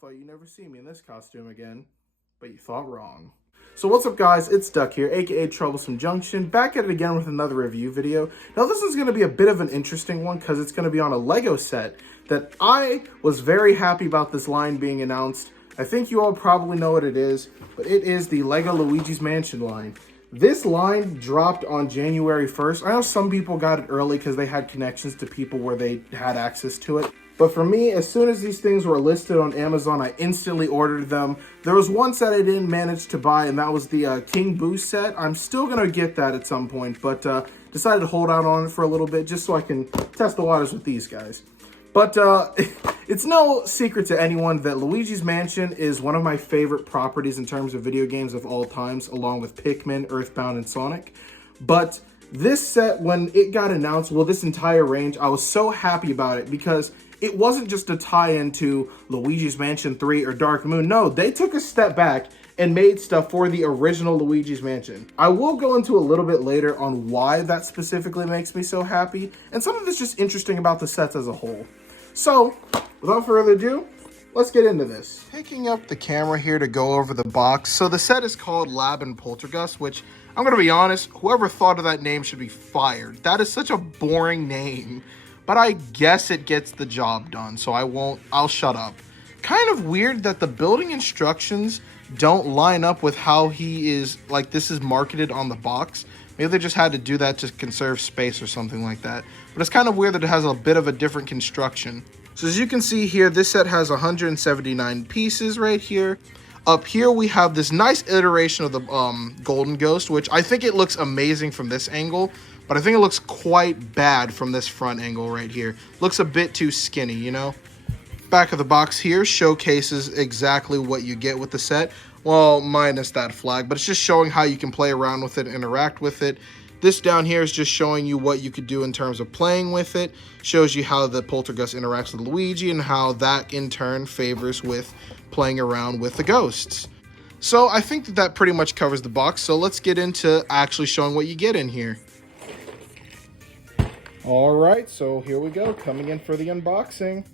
thought you never see me in this costume again, but you thought wrong. So what's up guys, it's Duck here, aka Troublesome Junction, back at it again with another review video. Now this is going to be a bit of an interesting one because it's going to be on a Lego set that I was very happy about this line being announced. I think you all probably know what it is, but it is the Lego Luigi's Mansion line. This line dropped on January 1st. I know some people got it early because they had connections to people where they had access to it. But for me, as soon as these things were listed on Amazon, I instantly ordered them. There was one set I didn't manage to buy, and that was the King Boo set. I'm still going to get that at some point, but decided to hold out on it for a little bit just so I can test the waters with these guys. But it's no secret to anyone that Luigi's Mansion is one of my favorite properties in terms of video games of all times, along with Pikmin, Earthbound, and Sonic. But this set, when it got announced, well, this entire range, I was so happy about it because it wasn't just a tie-in to Luigi's Mansion 3 or Dark Moon. No, they took a step back and made stuff for the original Luigi's Mansion. I will go into a little bit later on why that specifically makes me so happy, and something that's just interesting about the sets as a whole. So, without further ado, let's get into this. Picking up the camera here to go over the box. So the set is called Lab and Poltergust, which, I'm going to be honest, whoever thought of that name should be fired. That is such a boring name. But I guess it gets the job done, so I'll shut up. Kind of weird that the building instructions don't line up with how he is, like this is marketed on the box. Maybe they just had to do that to conserve space or something like that. But it's kind of weird that it has a bit of a different construction. So as you can see here, this set has 179 pieces right here. Up here we have this nice iteration of the Golden Ghost, which I think it looks amazing from this angle. But I think it looks quite bad from this front angle right here. Looks a bit too skinny, you know? Back of the box here showcases exactly what you get with the set. Well, minus that flag, but it's just showing how you can play around with it, interact with it. This down here is just showing you what you could do in terms of playing with it. Shows you how the Poltergust interacts with Luigi and how that in turn favors with playing around with the ghosts. So I think that pretty much covers the box. So let's get into actually showing what you get in here. Alright, so here we go, coming in for the unboxing.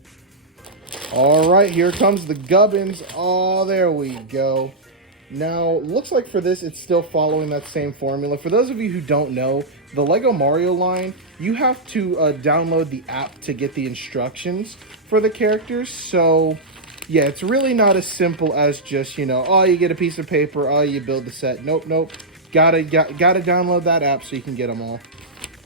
Alright, here comes the gubbins. Oh, there we go. Now, looks like for this, it's still following that same formula. For those of you who don't know, the Lego Mario line, you have to download the app to get the instructions for the characters. So, yeah, it's really not as simple as just, you know, oh, you get a piece of paper, oh, you build the set. Nope. Gotta download that app so you can get them all.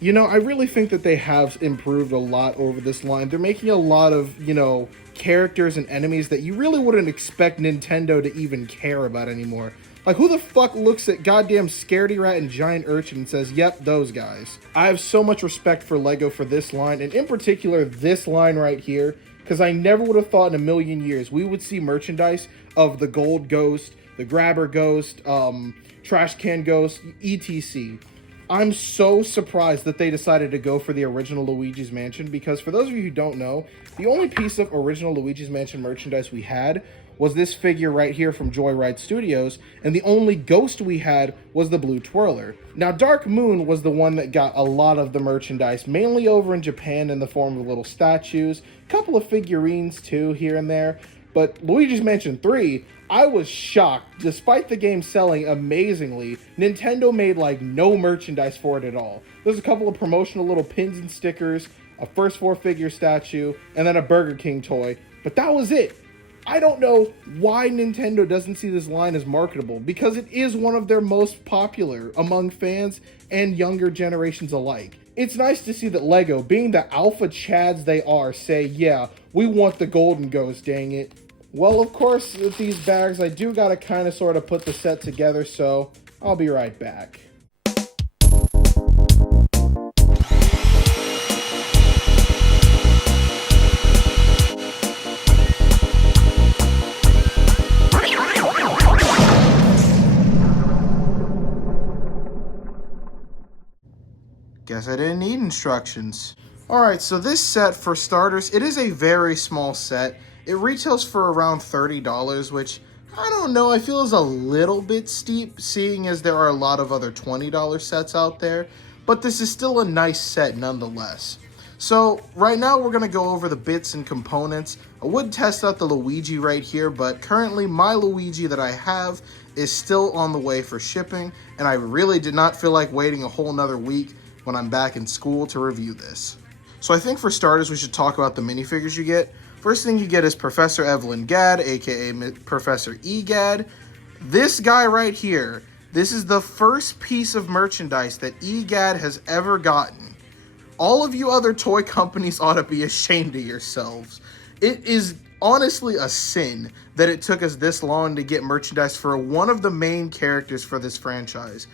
You know, I really think that they have improved a lot over this line. They're making a lot of, you know, characters and enemies that you really wouldn't expect Nintendo to even care about anymore. Like, who the fuck looks at goddamn Scaredy Rat and Giant Urchin and says, yep, those guys? I have so much respect for Lego for this line, and in particular, this line right here, because I never would have thought in a million years we would see merchandise of the Gold Ghost, the Grabber Ghost, Trash Can Ghost, etc. I'm so surprised that they decided to go for the original Luigi's Mansion because for those of you who don't know, the only piece of original Luigi's Mansion merchandise we had was this figure right here from Joyride Studios, and the only ghost we had was the blue twirler. Now, Dark Moon was the one that got a lot of the merchandise, mainly over in Japan in the form of little statues, a couple of figurines too here and there, but Luigi's Mansion 3, I was shocked. Despite the game selling amazingly, Nintendo made like no merchandise for it at all. There's a couple of promotional little pins and stickers, a first four figure statue, and then a Burger King toy, but that was it. I don't know why Nintendo doesn't see this line as marketable, because it is one of their most popular among fans and younger generations alike. It's nice to see that Lego, being the alpha chads they are, say, yeah, we want the Golden Ghost, dang it. Well, of course, with these bags, I do gotta kind of sort of put the set together, so I'll be right back. Guess I didn't need instructions. Alright, so this set, for starters, it is a very small set. It retails for around $30, which, I don't know, I feel is a little bit steep, seeing as there are a lot of other $20 sets out there. But this is still a nice set nonetheless. So right now we're going to go over the bits and components. I would test out the Luigi right here, but currently my Luigi that I have is still on the way for shipping, and I really did not feel like waiting a whole nother week when I'm back in school to review this. So I think for starters we should talk about the minifigures you get. First thing you get is Professor Evelyn Gadd, aka Professor Egad. This guy right here, this is the first piece of merchandise that Egad has ever gotten. All of you other toy companies ought to be ashamed of yourselves. It is honestly a sin that it took us this long to get merchandise for one of the main characters for this franchise.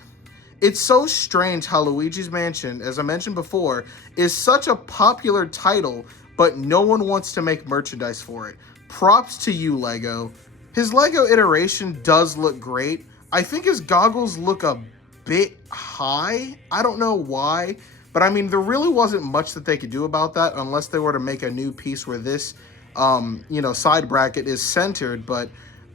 It's so strange how Luigi's Mansion, as I mentioned before, is such a popular title, but no one wants to make merchandise for it. Props to you, LEGO. His LEGO iteration does look great. I think his goggles look a bit high. I don't know why. But I mean, there really wasn't much that they could do about that unless they were to make a new piece where this, side bracket is centered. But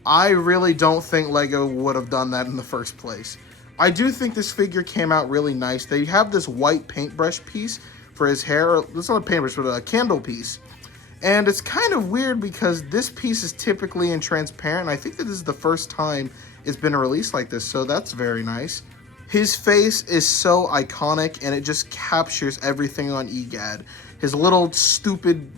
I really don't think LEGO would have done that in the first place. I do think this figure came out really nice. They have this white paintbrush piece for his hair. It's not a paintbrush, but a candle piece. And it's kind of weird because this piece is typically in transparent. I think that this is the first time it's been released like this, so that's very nice. His face is so iconic, and it just captures everything on Egad. His little stupid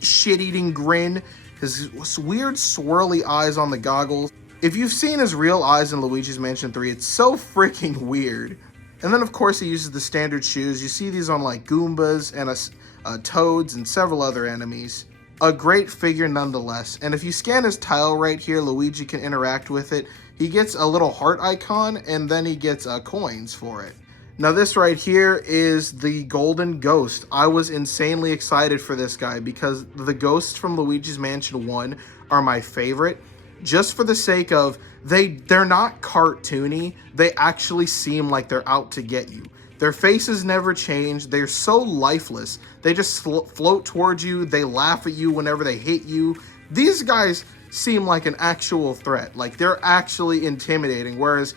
shit-eating grin, his weird swirly eyes on the goggles. If you've seen his real eyes in Luigi's Mansion 3, it's so freaking weird. And then of course he uses the standard shoes. You see these on like Goombas and Toads and several other enemies. A great figure nonetheless. And if you scan his tile right here, Luigi can interact with it. He gets a little heart icon, and then he gets coins for it. Now this right here is the Golden Ghost. I was insanely excited for this guy because the ghosts from Luigi's Mansion 1 are my favorite. Just for the sake of, they're not cartoony, they actually seem like they're out to get you. Their faces never change, they're so lifeless, they just float towards you, they laugh at you whenever they hit you. These guys seem like an actual threat, like they're actually intimidating, whereas,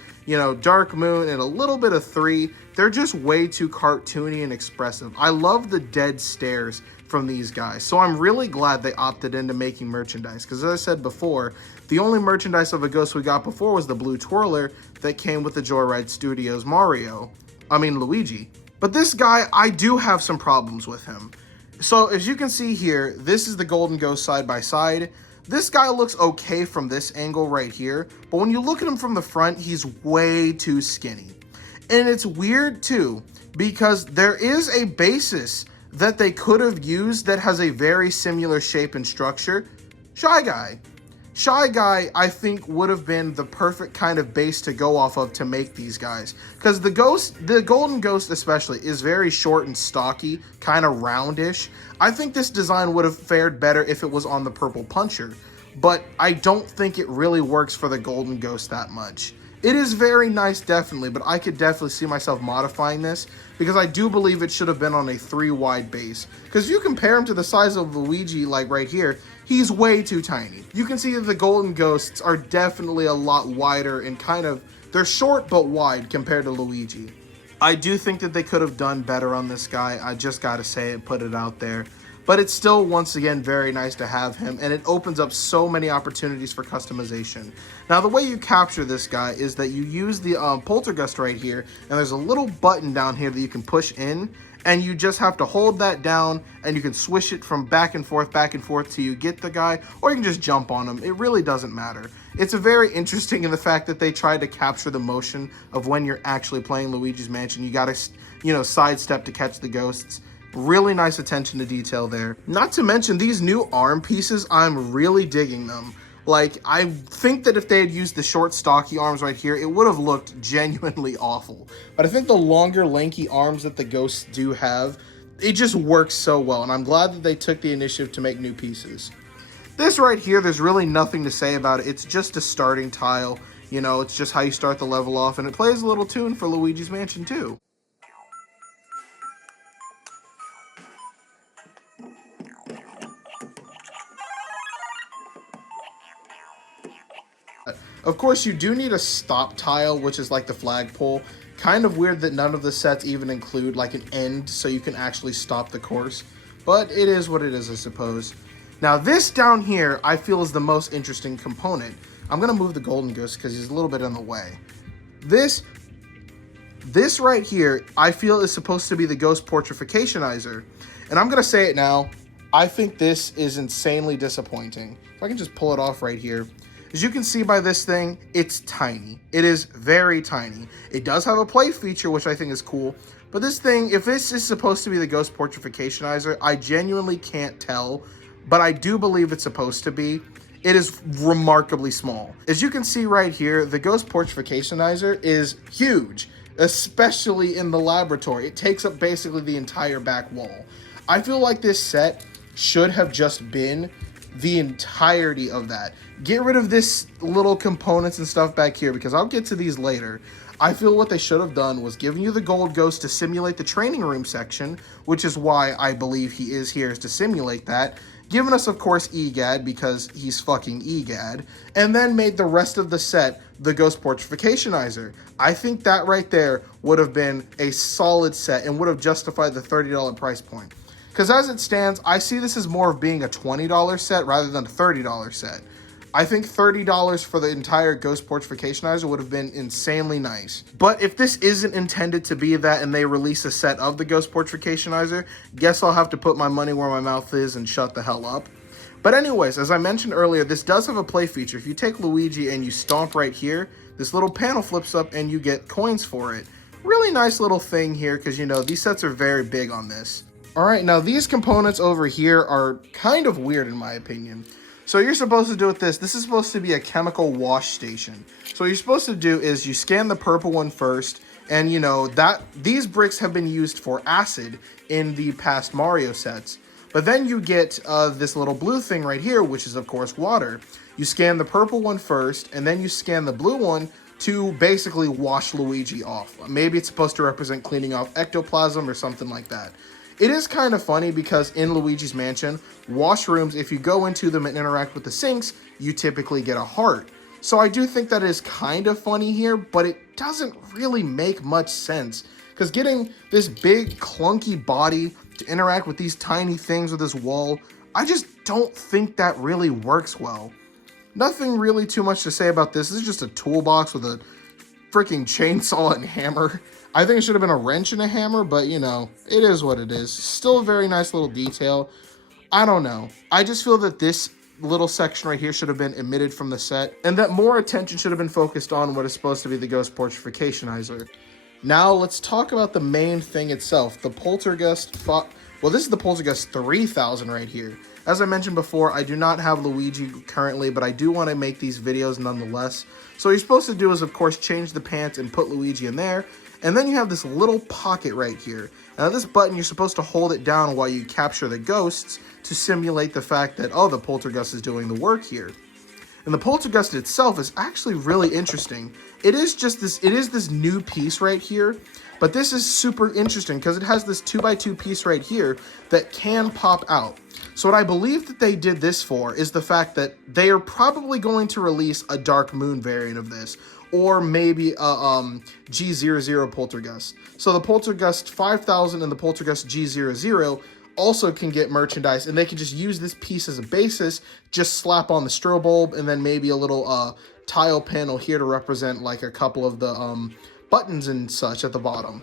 Dark Moon and a little bit of 3, they're just way too cartoony and expressive. I love the dead stares from these guys, so I'm really glad they opted into making merchandise, because as I said before, the only merchandise of a ghost we got before was the blue twirler that came with the Joyride Studios Luigi. But this guy, I do have some problems with him. So as you can see here, this is the Golden Ghost side by side. This guy looks okay from this angle right here, but when you look at him from the front, he's way too skinny. And it's weird too, because there is a basis that they could have used that has a very similar shape and structure. Shy Guy. Shy Guy, I think, would have been the perfect kind of base to go off of to make these guys. Because the Golden Ghost especially, is very short and stocky, kind of roundish. I think this design would have fared better if it was on the Purple Puncher. But I don't think it really works for the Golden Ghost that much. It is very nice, definitely, but I could definitely see myself modifying this because I do believe it should have been on a 3-wide base. Because you compare him to the size of Luigi, like right here, he's way too tiny. You can see that the Golden Ghosts are definitely a lot wider and they're short but wide compared to Luigi. I do think that they could have done better on this guy. I just gotta say it, put it out there. But it's still, once again, very nice to have him, and it opens up so many opportunities for customization. Now, the way you capture this guy is that you use the Poltergust right here, and there's a little button down here that you can push in, and you just have to hold that down, and you can swish it from back and forth till you get the guy, or you can just jump on him. It really doesn't matter. It's a very interesting in the fact that they tried to capture the motion of when you're actually playing Luigi's Mansion. You gotta, sidestep to catch the ghosts. Really nice attention to detail there. Not to mention these new arm pieces, I'm really digging them. Like, I think that if they had used the short stocky arms right here, it would have looked genuinely awful. But I think the longer lanky arms that the ghosts do have, it just works so well. And I'm glad that they took the initiative to make new pieces. This right here, there's really nothing to say about it. It's just a starting tile. It's just how you start the level off. And it plays a little tune for Luigi's Mansion 2. Of course, you do need a stop tile, which is like the flagpole. Kind of weird that none of the sets even include like an end so you can actually stop the course. But it is what it is, I suppose. Now this down here, I feel is the most interesting component. I'm going to move the Golden Ghost because he's a little bit in the way. This right here, I feel is supposed to be the Ghost Portrificationizer. And I'm going to say it now. I think this is insanely disappointing. If I can just pull it off right here. As you can see by this thing, it's tiny. It is very tiny. It does have a play feature, which I think is cool. But this thing, if this is supposed to be the Ghost Portrificationizer, I genuinely can't tell. But I do believe it's supposed to be. It is remarkably small. As you can see right here, the Ghost Portrificationizer is huge, especially in the laboratory. It takes up basically the entire back wall. I feel like this set should have just been the entirety of that. Get rid of this little components and stuff back here because I'll get to these later. I feel what they should have done was giving you the Gold Ghost to simulate the training room section, which is why I believe he is here, is to simulate that. Giving us, of course, EGAD because he's fucking EGAD, and then made the rest of the set the Ghost Portrificationizer. I think that right there would have been a solid set and would have justified the $30 price point. Because as it stands, I see this as more of being a $20 set rather than a $30 set. I think $30 for the entire Ghost Portrificationizer would have been insanely nice. But if this isn't intended to be that and they release a set of the Ghost Portrificationizer, guess I'll have to put my money where my mouth is and shut the hell up. But anyways, as I mentioned earlier, this does have a play feature. If you take Luigi and you stomp right here, this little panel flips up and you get coins for it. Really nice little thing here because, you know, these sets are very big on this. All right, now these components over here are kind of weird in my opinion. So you're supposed to do with this is supposed to be a chemical wash station. So what you're supposed to do is you scan the purple one first, and you know that these bricks have been used for acid in the past Mario sets. But then you get this little blue thing right here, which is of course water. You scan the purple one first, and then you scan the blue one to basically wash Luigi off. Maybe it's supposed to represent cleaning off ectoplasm or something like that. It is kind of funny because in Luigi's Mansion, washrooms, if you go into them and interact with the sinks, you typically get a heart. So I do think that is kind of funny here, but it doesn't really make much sense. Because getting this big, clunky body to interact with these tiny things with this wall, I just don't think that really works well. Nothing really too much to say about this. This is just a toolbox with a freaking chainsaw and hammer. I think it should have been a wrench and a hammer, but you know, it is what it is. Still a very nice little detail. I don't know. I just feel that this little section right here should have been omitted from the set, and that more attention should have been focused on what is supposed to be the Ghost Portrificationizer. Now let's talk about the main thing itself, the Poltergust. Well, this is the Poltergust 3000 right here. As I mentioned before, I do not have Luigi currently, but I do want to make these videos nonetheless. So what you're supposed to do is, of course, change the pants and put Luigi in there. And then you have this little pocket right here. Now this button, you're supposed to hold it down while you capture the ghosts to simulate the fact that, oh, the Poltergust is doing the work here. And the Poltergust itself is actually really interesting. It is this new piece right here, but this is super interesting because it has this 2x2 piece right here that can pop out. So what I believe that they did this for is the fact that they are probably going to release a Dark Moon variant of this, or maybe a G00 Poltergust. So the Poltergust 5000 and the Poltergust G00 also can get merchandise, and they can just use this piece as a basis, just slap on the strobe bulb, and then maybe a little tile panel here to represent like a couple of the buttons and such at the bottom.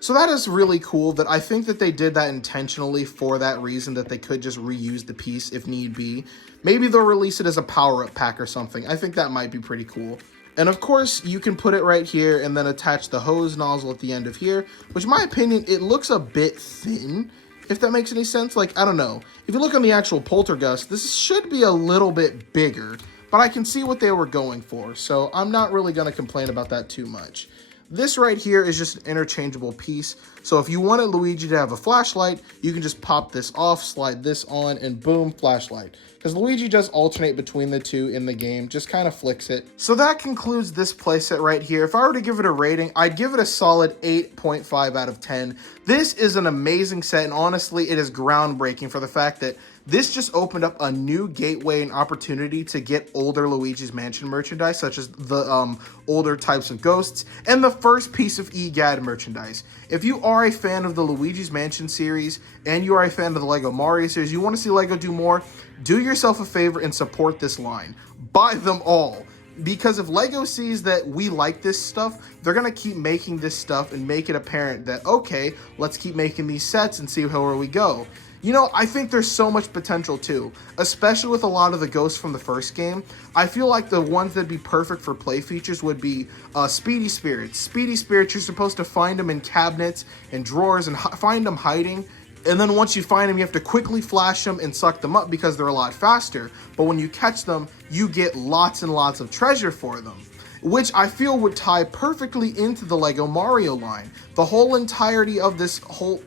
So that is really cool. That I think that they did that intentionally for that reason, that they could just reuse the piece if need be. Maybe they'll release it as a power-up pack or something. I think that might be pretty cool. And of course, you can put it right here and then attach the hose nozzle at the end of here, which in my opinion, it looks a bit thin, if that makes any sense. Like, I don't know. If you look on the actual Poltergust, this should be a little bit bigger, but I can see what they were going for, so I'm not really going to complain about that too much. This right here is just an interchangeable piece. So if you wanted Luigi to have a flashlight, you can just pop this off, slide this on, and boom, flashlight. Because Luigi does alternate between the two in the game, just kind of flicks it. So that concludes this playset right here. If I were to give it a rating, I'd give it a solid 8.5 out of 10. This is an amazing set, and honestly, it is groundbreaking for the fact that This just opened up a new gateway and opportunity to get older Luigi's Mansion merchandise, such as the older types of ghosts, and the first piece of EGAD merchandise. If you are a fan of the Luigi's Mansion series, and you are a fan of the LEGO Mario series, you want to see LEGO do more, do yourself a favor and support this line. Buy them all. Because if LEGO sees that we like this stuff, they're going to keep making this stuff and make it apparent that, okay, let's keep making these sets and see where we go. You know, I think there's so much potential too, especially with a lot of the ghosts from the first game. I feel like the ones that'd be perfect for play features would be Speedy Spirits. Speedy Spirits, you're supposed to find them in cabinets and drawers and find them hiding. And then once you find them, you have to quickly flash them and suck them up because they're a lot faster. But when you catch them, you get lots and lots of treasure for them, which I feel would tie perfectly into the LEGO Mario line. The whole entirety of this whole,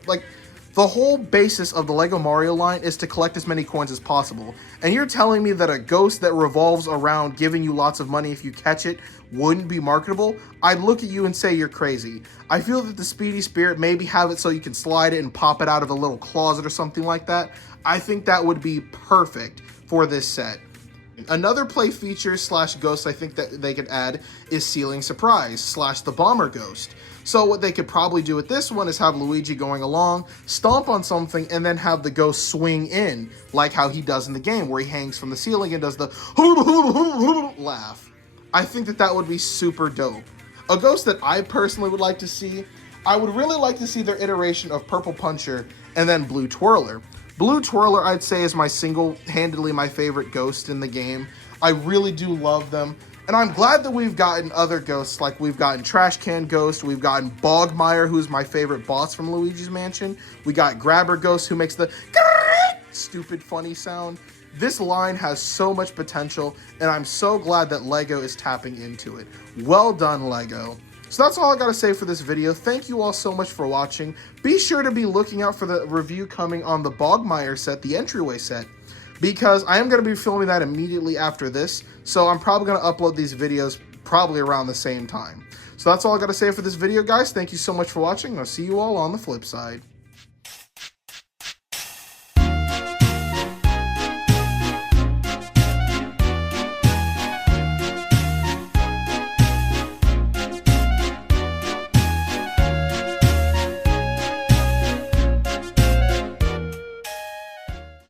the whole basis of the LEGO Mario line is to collect as many coins as possible. And you're telling me that a ghost that revolves around giving you lots of money if you catch it wouldn't be marketable? I'd look at you and say you're crazy. I feel that the Speedy Spirit, maybe have it so you can slide it and pop it out of a little closet or something like that. I think that would be perfect for this set. Another play feature slash ghost I think that they could add is Ceiling Surprise slash the Bomber Ghost. So what they could probably do with this one is have Luigi going along, stomp on something, and then have the ghost swing in, like how he does in the game, where he hangs from the ceiling and does the laugh. I think that that would be super dope. A ghost that I personally would like to see, I would really like to see their iteration of Purple Puncher and then Blue Twirler. Blue Twirler, I'd say, is my single-handedly my favorite ghost in the game. I really do love them. And I'm glad that we've gotten other ghosts, like we've gotten Trash Can Ghost, we've gotten Bogmire, who's my favorite boss from Luigi's Mansion. We got Grabber Ghost, who makes the stupid funny sound. This line has so much potential, and I'm so glad that LEGO is tapping into it. Well done, LEGO. So that's all I gotta say for this video. Thank you all so much for watching. Be sure to be looking out for the review coming on the Bogmire set, the entryway set, because I am going to be filming that immediately after this, so I'm probably going to upload these videos probably around the same time. So that's all I got to say for this video, guys. Thank you so much for watching, and I'll see you all on the flip side.